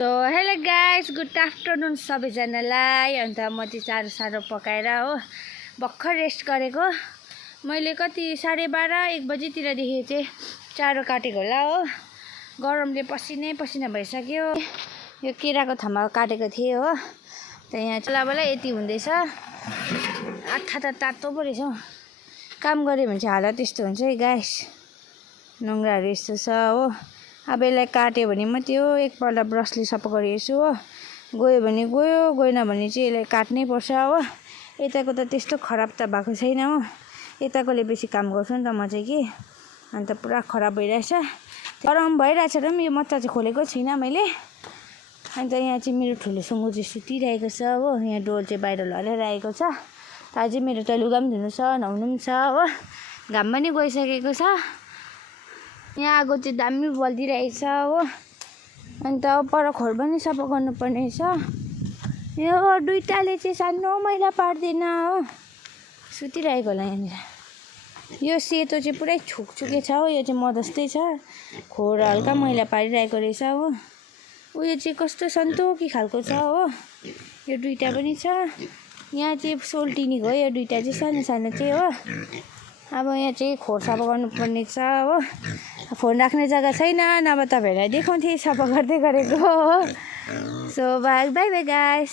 Hello guys, good afternoon सबैजनालाई। अन्त म चाहिँ चारो पकाएर हो भर्खर रेस्ट गरेको। मैले कति 12:30-1 बजीतिरदेखि चाहिँ चारो काटेको होला हो। गरमले पसिना भइसक्यो। यो केराको थम्मा काटेको थिएँ हो। त यहाँ चलाबला यति हुँदैछ। आँखा त तातो पो रहेछ। काम गऱ्यो भने चाहिँ हालत त्यस्तो हुन्छ है गाइस। नङ्ग्राहरू यस्तो छ हो। अब यसलाई काट्यो भने मात्रै हो, एकपल्ट ब्रसले सफा गरिहेर्छु हो। गयो भने गयो, गएन भने चाहिँ यसलाई काट्नै पर्छ हो। यताको त त्यस्तो खराब त भएको छैन हो। यताकोले बेसी काम गर्छु नि त म चाहिँ कि। अन्त पुरा खराब भइरहेछ। गरम भइरहेछ र पनि यो मच्चा चाहिँ खोलेको छैन मैले। अन्त यहाँ चाहिँ मेरो ठुलो सुँगुर चाहिँ सुतिरहेको छ हो। यहाँ डोर चाहिँ बाहिर लडाइरहेको छ। त अझै मेरो त लुगा पनि धुनु छ, नुहाउनु पनि छ हो। घाम पनि गइसकेको छ। यहाँ आगो चाहिँ दामी बल्दिरहेछ हो। अन्त पर खोर पनि सफा गर्नुपर्ने छ। यो दुईटाले चाहिँ सानो मैला पार्दैन हो। सुतिरहेको होला यहाँनिर। यो सेतो चाहिँ पुरै छुकछुके छ हो। यो चाहिँ म जस्तै छ। खोर हल्का मैला पारिरहेको रहेछ हो। उयो चाहिँ कस्तो सन्तोकी खालको छ हो। यो दुईटा पनि छ। यहाँ चाहिँ सोल्टिनीको हो। यो दुईटा चाहिँ सानो सानो चाहिँ हो। अब यहाँ चाहिँ खोर सफा गर्नुपर्ने छ हो। फोन राख्ने जग्गा छैन, नभए तपाईँहरूलाई देखाउँथेँ सफा गर्दै गरेको हो। So by by guys.